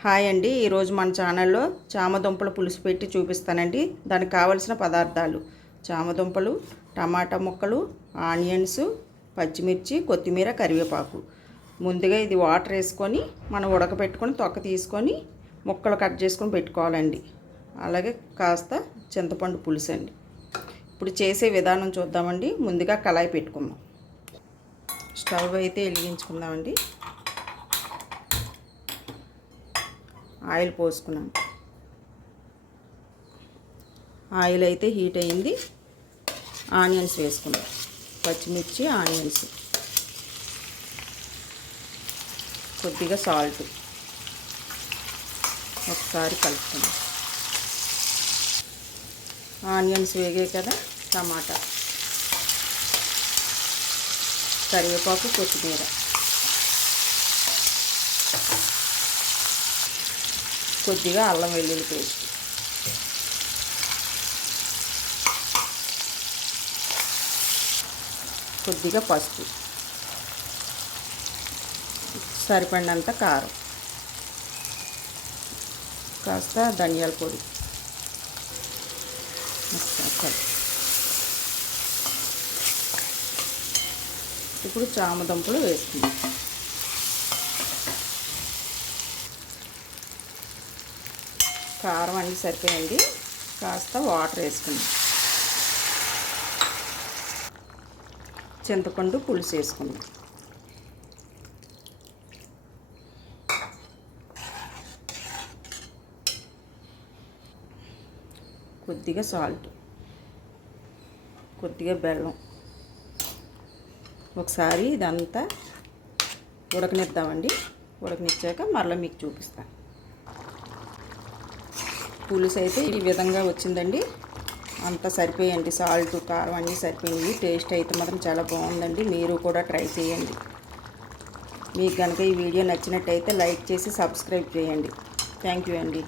Hi అండి, ఈరోజు మన ఛానల్లో చామదుంపల పులుసు పెట్టి చూపిస్తానండి. దానికి కావలసిన పదార్థాలు: చామదుంపలు, టమాటా ముక్కలు, ఆనియన్స్, పచ్చిమిర్చి, కొత్తిమీర, కరివేపాకు. ముందుగా ఇది వాటర్ వేసుకొని మనం ఉడకబెట్టుకొని తొక్క తీసుకొని ముక్కలు కట్ చేసుకొని పెట్టుకోవాలండి. అలాగే కాస్త చింతపండు పులుసు అండి. ఇప్పుడు చేసే విధానం చూద్దామండి. ముందుగా కళాయి పెట్టుకుందాం. స్టవ్ అయితే వెలిగించుకుందామండి. ఆయిల్ పోసుకున్నాను. ఆయిల్ అయితే హీట్ అయ్యింది. ఆనియన్స్ వేసుకున్నాం. పచ్చిమిర్చి, ఆనియన్స్, కొద్దిగా సాల్ట్, ఒకసారి కలుపుకున్నాం. ఆనియన్స్ వేగాయి కదా, టమాటా, కరివేపాకు, కొత్తిమీర, కొద్దిగా అల్లం వెల్లుల్లి పేస్ట్, కొద్దిగా పసుపు, సరిపడినంత కారం, కాస్త ధనియాల పొడి. ఇప్పుడు చామదుంపలు వేసుకుందాం. కారం అన్నీ సరిపోయింది. కాస్త వాటర్ వేసుకుందాం. చింతపండు పులుసు వేసుకుందాం. కొద్దిగా సాల్ట్, కొద్దిగా బెల్లం. ఒకసారి ఇదంతా ఉడకనిద్దామండి. ఉడకనిచ్చాక మరలా మీకు చూపిస్తాను. పులుసు అయితే ఈ విధంగా వచ్చిందండి. అంతా సరిపోయండి. సాల్ట్, కారం అన్నీ సరిపోయింది. టేస్ట్ అయితే మాత్రం చాలా బాగుందండి. మీరు కూడా ట్రై చేయండి. మీకు కనుక ఈ వీడియో నచ్చినట్టయితే లైక్ చేసి సబ్స్క్రైబ్ చేయండి. థ్యాంక్ యూ అండి.